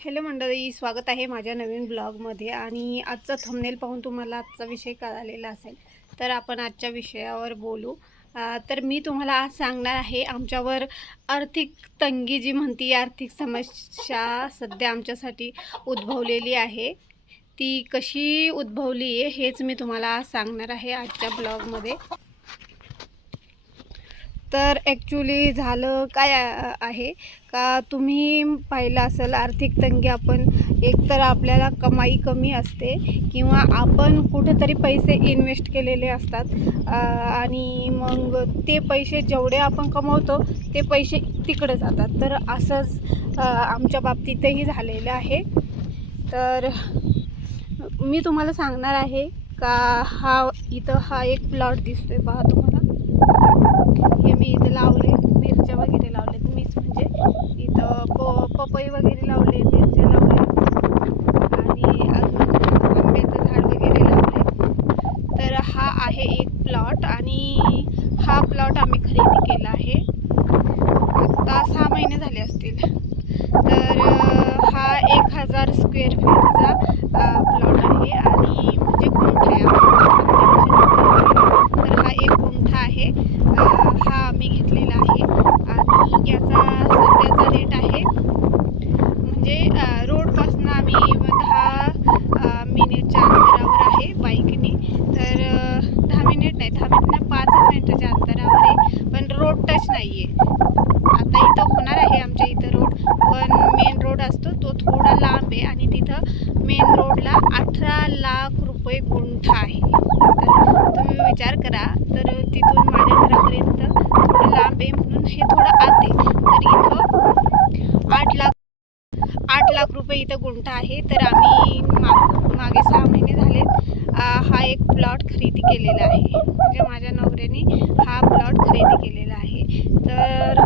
Hello मंडळी स्वागत आहे माझ्या नवीन ब्लॉगमध्ये आणि आजचा थंबनेल पाहून तुम्हाला आजचा विषय कळालेला असेल तर आपण आजच्या विषयावर बोलू. तर मी तुम्हाला आज सांगणार आहे आमच्यावर आर्थिक तंगी जी म्हणती आर्थिक समस्या सध्या आमच्यासाठी उद्भवलेली आहे. ती कशी उद्भवली आहे हेच मी तुम्हाला आज सांगणार आहे आजच्या ब्लॉगमध्ये. तर ॲक्च्युली झालं काय आहे का तुम्ही पाहिलं असेल आर्थिक तंगी आपण एकतर आपल्याला कमाई कमी असते किंवा आपण कुठेतरी पैसे इन्व्हेस्ट केलेले असतात आणि मग ते पैसे जेवढे आपण कमवतो ते पैसे तिकडे जातात. तर असंच आमच्या बाबतीतही झालेलं आहे. तर मी तुम्हाला सांगणार आहे का हा इथं हा एक प्लॉट दिसतोय. पहा तुम्हाला आहे एक प्लॉट आणि हा प्लॉट आम्ही खरेदी केला आहे. आत्ता सहा महिने झाले असतील. तर हा एक हजार स्क्वेअर फीटचा प्लॉट आहे आणि म्हणजे गुंठ आहे तर हा एक गुंठा आहे. हा आम्ही घेतलेला आहे. आणि याचा सध्याचा रेट आहे म्हणजे रोडपासून आम्ही दहा मिनिटच्या अंतरावर आहे बाईकने. तर दहा मिनिट नाही दहा मिनिट नाही पाचच मिनिटाच्या अंतरावर आहे. पण रोड टच नाही आहे आता इथं होणार आहे आमच्या इथं रोड पण मेन रोड असतो तो थोडा लांब आहे आणि तिथं मेन रोडला अठरा लाख रुपये गुंठा आहे. तर तुम्ही विचार करा तर तिथून माझ्या घरापर्यंत थोडं लांब आहे म्हणून हे थोडं आत आहे तर इथं आठ लाख आठ लाख रुपये इथं गुंठा आहे तर आम्ही मा मागे सहा महिने झालेत. हा एक प्लॉट खरेदी केलेला आहे. म्हणजे माझ्या नवऱ्याने हा प्लॉट खरेदी केलेला आहे. तर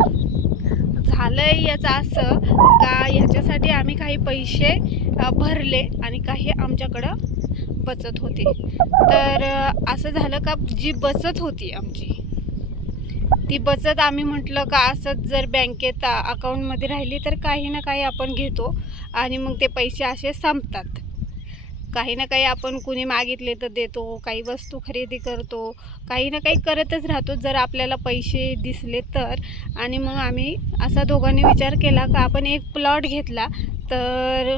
झालं याचं असं का ह्याच्यासाठी आम्ही काही पैसे भरले आणि काही आमच्याकडं बचत होते. तर असं झालं का जी बचत होती आमची. ती बचत आम्ही म्हटलं का असंच जर बँकेत अकाउंटमध्ये राहिली तर काही ना काही आपण घेतो आणि मग ते पैसे असे संपतात. काही ना काही आपण कुणी मागितले तर देतो काही वस्तू खरेदी करतो काही ना काही करतच राहतो जर आपल्याला पैसे दिसले तर. आणि मग आम्ही असा दोघांनी विचार केला का आपण एक प्लॉट घेतला तर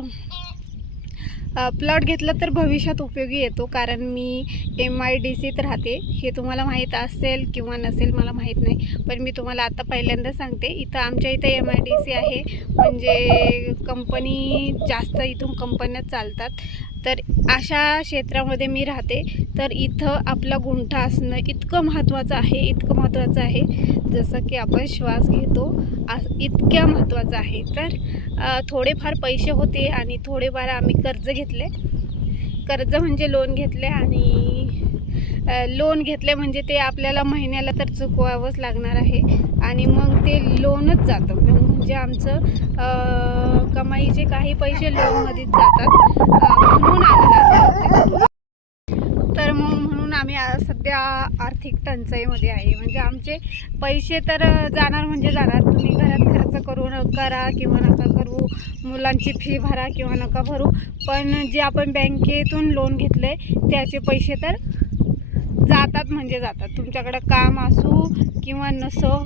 प्लॉट घेतला तर भविष्यात उपयोगी येतो कारण मी एम आय डी सीत राहते. हे तुम्हाला माहीत असेल किंवा नसेल मला माहीत नाही पण मी तुम्हाला आता पहिल्यांदा सांगते. इथं आमच्या इथं एम आय डी सी आहे. म्हणजे कंपनी जास्त इथून कंपन्या चालतात. तर अशा क्षेत्रामध्ये मी राहते. तर इथं आपला गुंठा असणं इतकं महत्त्वाचं आहे इतकं महत्त्वाचं आहे. जसं की आपण श्वास घेतो इतक्या महत्त्वाचं आहे. तर थोडेफार पैसे होते आणि थोडेफार आम्ही कर्ज घेतले. कर्ज म्हणजे लोन घेतले आणि लोन घेतले म्हणजे ते आपल्याला महिन्याला तर चुकवावंच लागणार आहे. आणि मग ते लोनच जातं. म्हणजे आमचं कमाईचे काही पैसे लोनमध्येच जातात. म्हणून आम्हाला आम्ही सध्या आर्थिक टंचाईमध्ये आहे. म्हणजे आमचे पैसे तर जाणार म्हणजे जाणार. तुम्ही घरात खर्च करू न करा किंवा नका करू. मुलांची फी भरा किंवा नका भरू. पण जे आपण बँकेतून लोन घेतले त्याचे पैसे तर जातात म्हणजे जातात. तुमच्याकडं काम असू किंवा नसो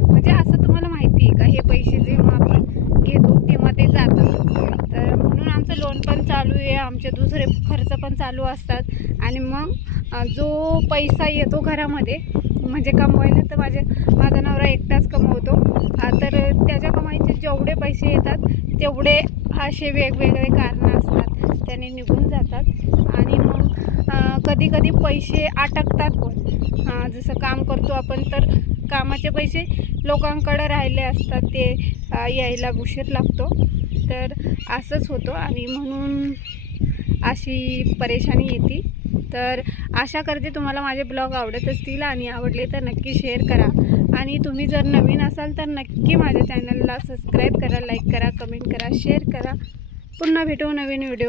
म्हणजे असं तुम्हाला माहिती आहे का? हे पैसे जेव्हा आपण घेतो तेव्हा ते आमचं लोन पण चालू आहे आमचे दुसरे खर्च पण चालू असतात. आणि मग जो पैसा येतो घरामध्ये म्हणजे कमवायला तर माझे माझा नवरा एकटाच कमवतो. तर त्याच्या कमाईचे जेवढे पैसे येतात तेवढे असे वेगवेगळे कारणं असतात. त्याने निघून जातात. आणि मग कधी कधी पैसे अटकतात पण. जसं काम करतो आपण तर कामाचे पैसे लोकांकडे राहिले असतात. ते यायला उशीर लागतो. तर असंच होतं आणि म्हणून अशी परेशानी येते. तर आशा करते तुम्हाला माझे ब्लॉग आवडत असतील आणि आवडले तर नक्की शेअर करा. आणि तुम्ही जर नवीन असाल तर नक्की माझ्या चॅनलला सबस्क्राईब करा लाईक करा कमेंट करा शेअर करा. पुन्हा भेटू नवीन व्हिडिओ